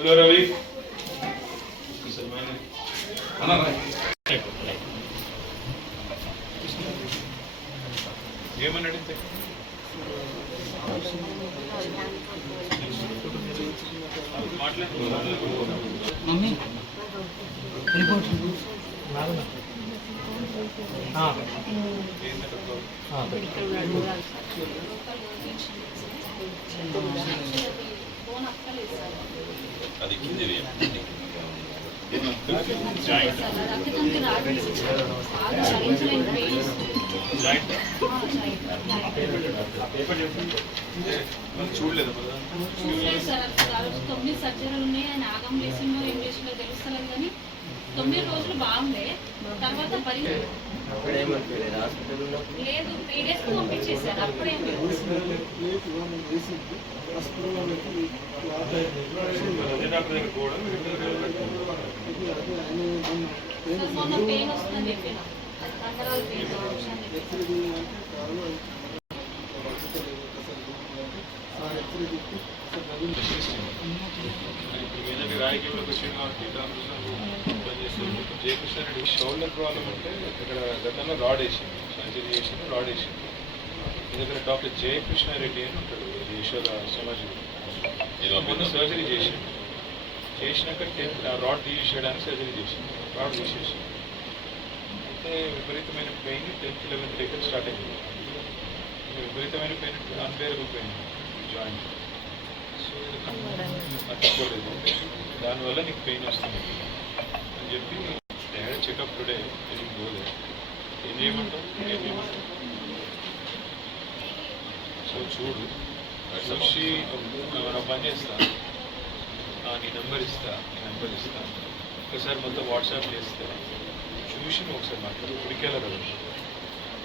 Hello Ravi ఏమన్నాడు mummy report అది కింది చూడలేదు సార్ 9 సర్జరీలు ఉన్నాయి. ఆయన ఆగం చేసిందో ఏం చేసిందో తెలుస్తలేదు కానీ 9 రోజులు బాగుండే. తర్వాత లేదు 3 days పంపించేసారు. అప్పుడేం మొన్న పెయిన్ వస్తుందని చెప్పిన కండరాలు పెయిన్ జయకృష్ణారెడ్డి షోల్డర్ ప్రాబ్లం అంటే ఇక్కడ గతంలో రాడ్ వేసింది, సర్జరీ చేసింది, రాడ్ వేసింది. మీ దగ్గర డాక్టర్ జయకృష్ణారెడ్డి అని ఉంటాడు, యశోద సమాజం. ముందు సర్జరీ చేసినాక 10th రాడ్ తీసేయడానికి సర్జరీ చేసింది, రాడ్ తీసేసి అయితే విపరీతమైన పెయిన్ 10th 11th దగ్గర స్టార్ట్ అయింది. విపరీతమైన pain, unbearable pain joint. So తట్టుకోలేదు, దానివల్ల నీకు పెయిన్ వస్తుంది అని చెప్పి డైరెక్ట్ చెకప్ టుడే వెళ్ళి పోలే. ఏం చేయమంటావు? సో చూడు చూసి నా పని చేస్తా, నీ నెంబర్ ఇస్తా, ఒకసారి మొత్తం వాట్సాప్ చేస్తే చూసి నువ్వు ఒకసారి మాట్లాడు. ఉడికేలా కదా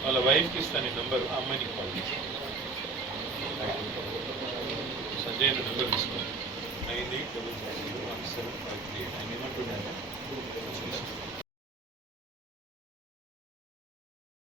వాళ్ళ వైఫ్కి ఇస్తా నీ నెంబర్, ఆ అమ్మాయికి కాల్ చేస్తా. సంజయ్ నెంబర్ తీసుకో 980017